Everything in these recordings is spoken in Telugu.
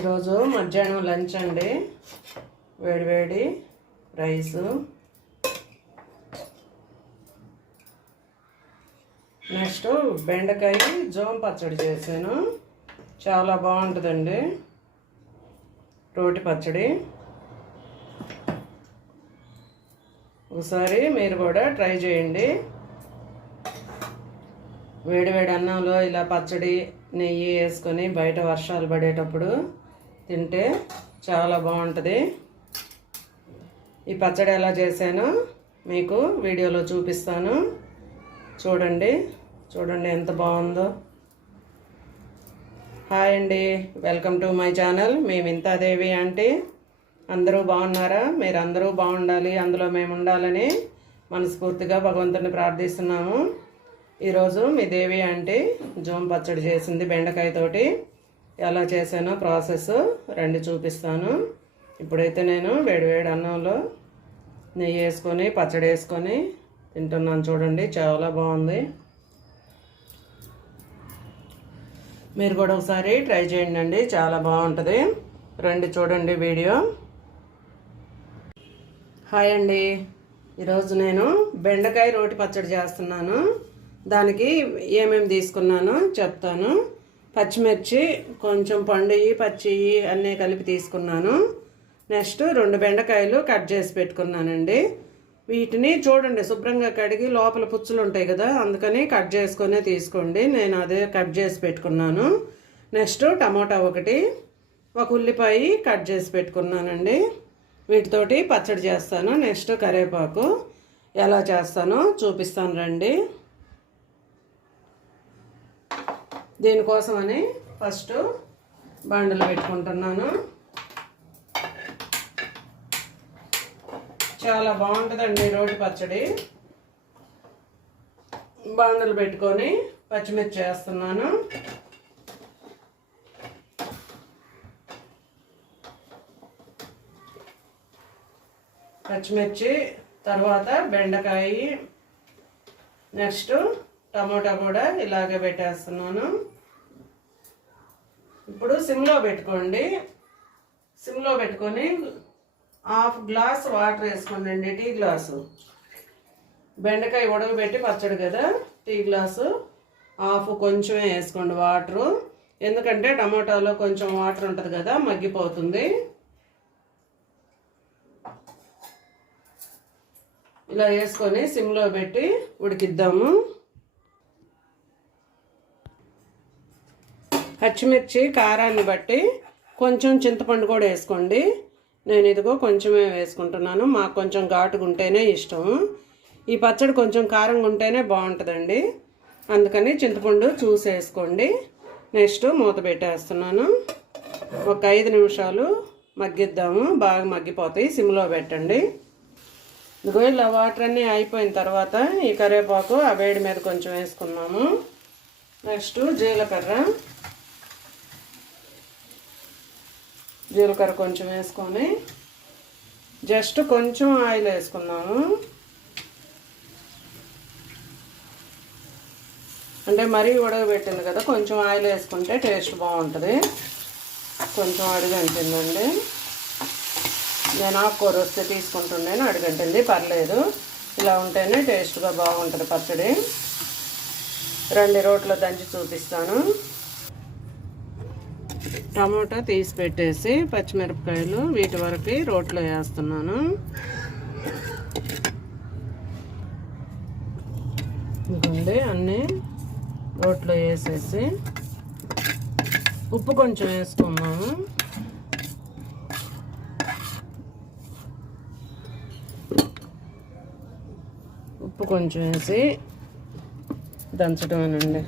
ఈరోజు మధ్యాహ్నం లంచ్ అండి. వేడివేడి రైసు. నెక్స్ట్ బెండకాయ జోం పచ్చడి చేశాను. చాలా బాగుంటుందండి. రోటి పచ్చడి. ఒకసారి మీరు కూడా ట్రై చేయండి. వేడివేడి అన్నంలో ఇలా పచ్చడి నెయ్యి వేసుకొని బయట వర్షాలు పడేటప్పుడు తింటే చాలా బాగుంటుంది. ఈ పచ్చడి ఎలా చేశానో మీకు వీడియోలో చూపిస్తాను. చూడండి చూడండి ఎంత బాగుందో. హాయ్ అండి వెల్కమ్ టు మై ఛానల్. మేము ఇంతాదేవి అంటే అందరూ బాగున్నారా? మీరు అందరూ బాగుండాలి అందులో మేము ఉండాలని మనస్ఫూర్తిగా భగవంతుని ప్రార్థిస్తున్నాము. ఈరోజు మీ దేవి అంటే జోమ్ పచ్చడి చేసింది బెండకాయతోటి ఎలా చేశానో ప్రాసెస్ రెండు చూపిస్తాను. ఇప్పుడైతే నేను వేడివేడి అన్నంలో నెయ్యి వేసుకొని పచ్చడి వేసుకొని తింటున్నాను చూడండి. చాలా బాగుంది. మీరు కూడా ఒకసారి ట్రై చేయండి అండి చాలా బాగుంటుంది. రండి చూడండి వీడియో. హాయ్ అండి. ఈరోజు నేను బెండకాయ రోటి పచ్చడి చేస్తున్నాను. దానికి ఏమేమి తీసుకున్నానో చెప్తాను. పచ్చిమిర్చి కొంచెం పండుయి పచ్చియి అన్నీ కలిపి తీసుకున్నాను. నెక్స్ట్ రెండు బెండకాయలు కట్ చేసి పెట్టుకున్నానండి. వీటిని చూడండి శుభ్రంగా కడిగి లోపల పుచ్చులు ఉంటాయి కదా అందుకని కట్ చేసుకునే తీసుకోండి. నేను అదే కట్ చేసి పెట్టుకున్నాను. నెక్స్ట్ టమోటా ఒకటి ఒక ఉల్లిపాయ కట్ చేసి పెట్టుకున్నానండి. వీటితోటి పచ్చడి చేస్తాను. నెక్స్ట్ కరివేపాకు ఎలా చేస్తానో చూపిస్తాను రండి. దీనికోసమని ఫస్ట్ బండలు పెట్టుకుంటున్నాను. చాలా బాగుంటుందండి రోటి పచ్చడి. బాండలు పెట్టుకొని పచ్చిమిర్చి వేస్తున్నాను. పచ్చిమిర్చి తర్వాత బెండకాయ నెక్స్ట్ టమోటా కూడా ఇలాగే పెట్టేస్తున్నాను. ఇప్పుడు సిమ్లో పెట్టుకోండి. సిమ్లో పెట్టుకొని హాఫ్ గ్లాస్ వాటర్ వేసుకోండి టీ గ్లాసు. బెండకాయ ఉడకబెట్టి పచ్చడి కదా టీ గ్లాసు. హాఫ్ కొంచెమే వేసుకోండి వాటరు. ఎందుకంటే టమాటాలో కొంచెం వాటర్ ఉంటుంది కదా మగ్గిపోతుంది. ఇలా వేసుకొని సిమ్లో పెట్టి ఉడికిద్దాము. పచ్చిమిర్చి కారాన్ని బట్టి కొంచెం చింతపండు కూడా వేసుకోండి. నేను ఇదిగో కొంచెమే వేసుకుంటున్నాను. మాకు కొంచెం ఘాటుగా ఉంటేనే ఇష్టం. ఈ పచ్చడి కొంచెం కారంగా ఉంటేనే బాగుంటుందండి. అందుకని చింతపండు చూసి వేసుకోండి. నెక్స్ట్ మూత పెట్టేస్తున్నాను. ఒక ఐదు నిమిషాలు మగ్గిద్దాము. బాగా మగ్గిపోతాయి. సిమ్లో పెట్టండి. ఇదిగో ఇలా వాటర్ అన్నీ అయిపోయిన తర్వాత ఈ కరివేపాకు ఆ వేడి మీద కొంచెం వేసుకున్నాము. నెక్స్ట్ జీలకర్ర. జీలకర్ర కొంచెం వేసుకొని జస్ట్ కొంచెం ఆయిల్ వేసుకున్నాను అంటే మరీ ఉడకబెట్టింది కదా కొంచెం ఆయిల్ వేసుకుంటే టేస్ట్ బాగుంటుంది. కొంచెం అడుగంటిందండి. నేను ఆకుకూర వస్తే తీసుకుంటున్నాను అడుగంటింది పర్లేదు. ఇలా ఉంటేనే టేస్ట్గా బాగుంటుంది పచ్చడి. రెండు రోట్లో దంచి చూపిస్తాను. టమాటా తీసి పెట్టేసి పచ్చిమిరపకాయలు వీటి వరకు రోట్లో వేస్తున్నాను. ఇదిగోండి అన్నీ రోట్లో వేసేసి ఉప్పు కొంచెం వేసుకున్నాము ఉప్పు కొంచెం వేసి దంచడమేనండి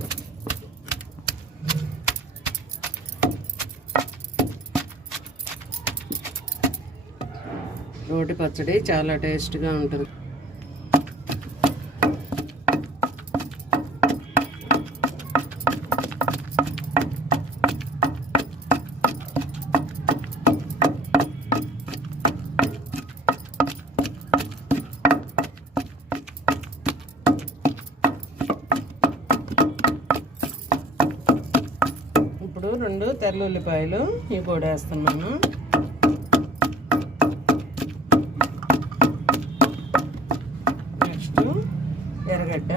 రోటి పచ్చడి చాలా టేస్ట్గా ఉంటుంది. ఇప్పుడు రెండు తెల్ల ఉల్లిపాయలు ఈ పొడి వేస్తున్నాను. ఎర్రగడ్డ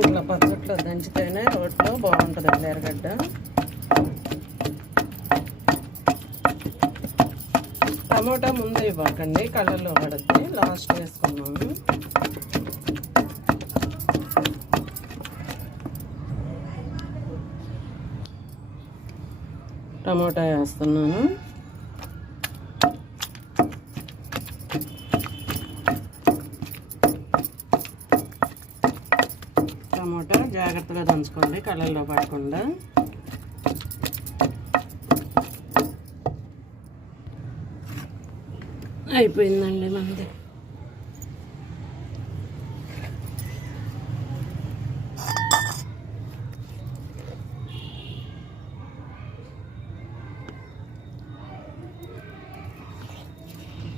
ఇట్లా పచ్చట్లో దంచితేనే రోట్లో బాగుంటుందండి ఎర్రగడ్డ టమోటా ముందు ఇవ్వకండి కళ్ళల్లో పడుద్ది లాస్ట్ వేసుకున్నాము టమోటా వేస్తున్నాను. టమోటా జాగ్రత్తగా దంచుకోండి కళ్ళల్లో పడకుండా. అయిపోయిందండి మనది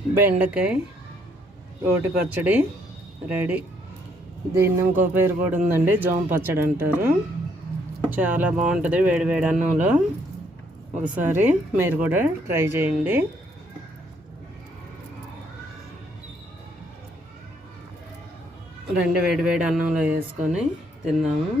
బెండకాయ రోటి పచ్చడి రెడీ. దీన్ని ఇంకో పేరు కూడా ఉందండి జోమ పచ్చడి అంటారు. చాలా బాగుంటుంది వేడి వేడి అన్నంలో. ఒకసారి మీరు కూడా ట్రై చేయండి. రెండు వేడి వేడి అన్నంలో వేసుకొని తిన్నాము.